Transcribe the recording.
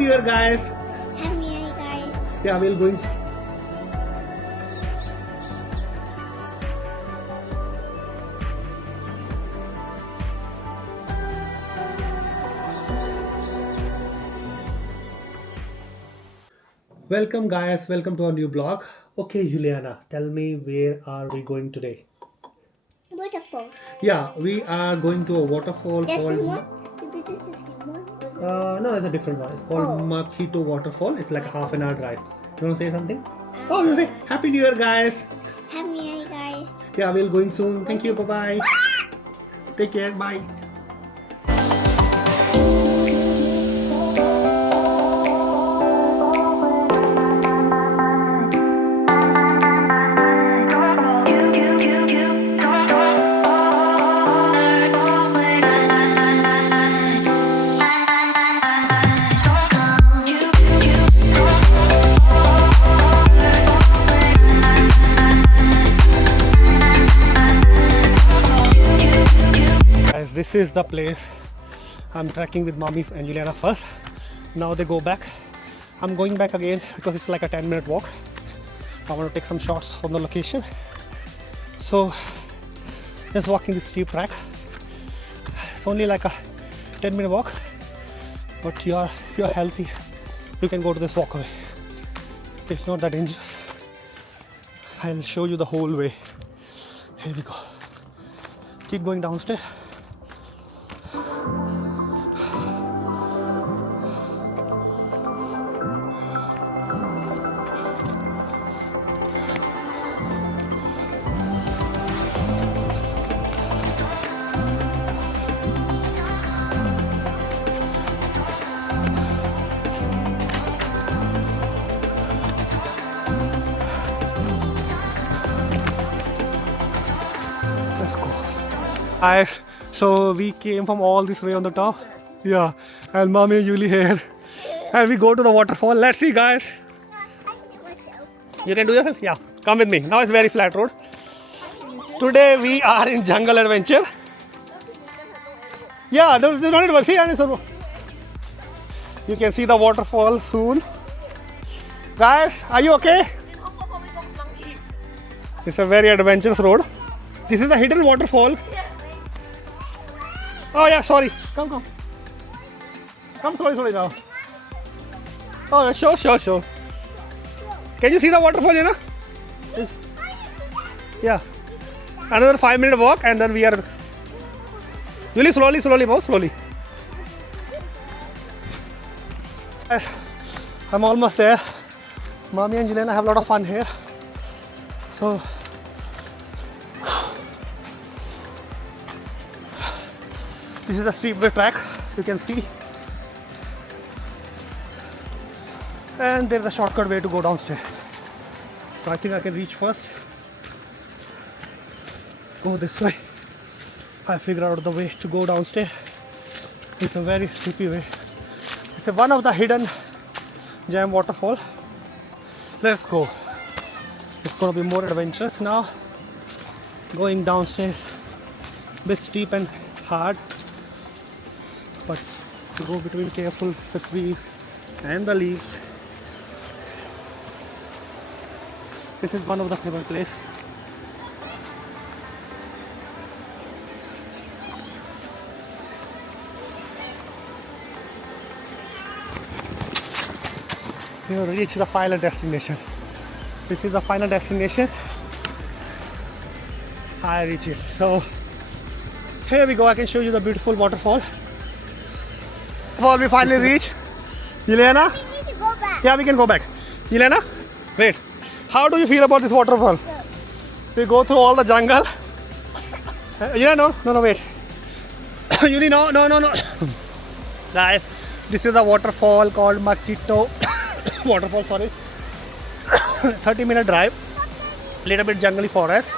New Year, guys. Happy New Year, guys. Yeah, we're going. Welcome, guys. Welcome to our new vlog. Okay, Juliana, tell me, where are we going today? Waterfall. Yeah, we are going to a waterfall There's called. one. Is this the same one? No, it's a different one. It's called Oh. Maketu Waterfall. It's like a half an hour drive. You want to say something? Oh, you say Happy New Year, guys. Happy New Year, guys. Yeah, we'll going soon. Thank you. Bye bye. Take care. Bye. Guys, this is the place. I'm trekking with mommy and Juliana first. Now they go back. I'm going back again because it's like a 10-minute walk. I want to take some shots from the location. So just walking this steep track. It's only like a 10-minute walk, but if you're healthy, you can go to this walkway. It's not that dangerous. I'll show you the whole way. Here we go. Keep going downstairs. Let's go. So we came from all this way on the top. Yeah, and mommy and Julie here. And we go to the waterfall. Let's see, guys. You can do yourself? Yeah, come with me. Now it's very flat road. Today we are in jungle adventure. Yeah, there's no need to see. You can see the waterfall soon. Guys, are you okay? It's a very adventurous road. This is a hidden waterfall. Oh yeah, sorry. Come. Come slowly now. Oh yeah, sure. Can you see the waterfall, you know? Yeah. Another 5-minute walk and then we are... Really slowly, boss, slowly. Yes, I'm almost there. Mommy and Juliana have a lot of fun here. So... This is a steep track, you can see. And there's a shortcut way to go downstairs. So I think I can reach first. Go this way. I figured out the way to go downstairs. It's a very steepy way. It's one of the hidden gem waterfall. Let's go. It's gonna be more adventurous now. Going downstairs, bit steep and hard. But to go between careful the trees and the leaves. This is one of the favorite places. We have reached the final destination. This is the final destination. I reach it. So here we go. I can show you the beautiful waterfall. We finally reach. Juliana? We need to go back. Yeah, we can go back. Juliana? Wait. How do you feel about this waterfall? We go through all the jungle. No, wait. Yuri, no. Guys, this is a waterfall called Maketu Waterfall, sorry. 30-minute drive. Little bit jungly forest.